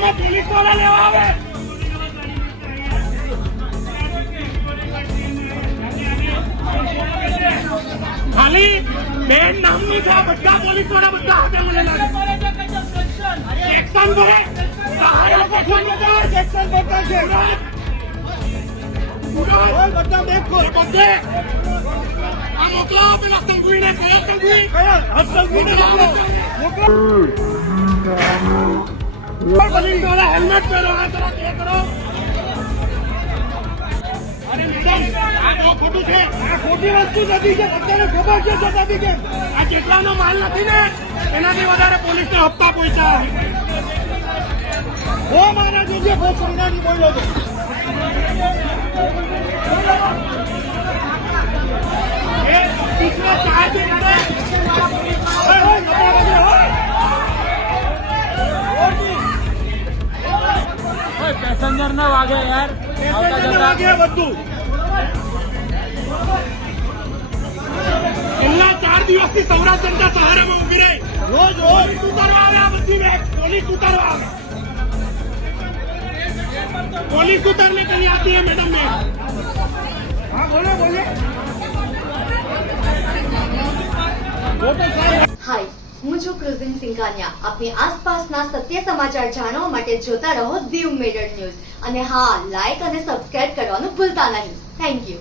में पुलिस वाला लेवा आवे खाली બેન નામની છે બધા પોલીસ વાળા બધા હાથે મળેલા એક્શન કરે આ લોકો એક્શન કરતા છે બધા દેખો બધે આ મોકલો પેલા સંગુઈને કયા સંગુઈ સંગુઈને મોકલો પોલીસ વાળા હેલ્મેટ પહેરો આ તરફ એ કરો અરે મેડમ આ ખોટું છે આ ખોટી વસ્તુ નથી છે બધાને ખબર છે જતાથી કે આ જેટલાનો માલ નથી ને એનાથી વધારે પોલીસને હપ્તા પહોંચ્યા હો મારા જોજે બહુ સમજાવી બોલ્યો તો એ પિછલા 4 दिन કરે ઓય પેસેન્જર ના વાગે યાર વાગે બધું છેલ્લા 4 દિવસથી સૌરાષ્ટ્ર જનતા સહારામાં ઉભી રહી રોજ ઉતારવા આવે આ બધી બેગ પોલીસ ઉતારવા આવે पुलिस उतरने के लिए आती है मैडम मैं हाँ बोले बोले हाय હું છું ક્રુઝિન સિંઘાનિયા આપની આસપાસના સત્ય સમાચાર જાણવા માટે જોતા રહો દીવ મિરર ન્યૂઝ અને હા લાઈક અને સબસ્ક્રાઇબ કરવાનું ભૂલતા નહીં થેન્ક યુ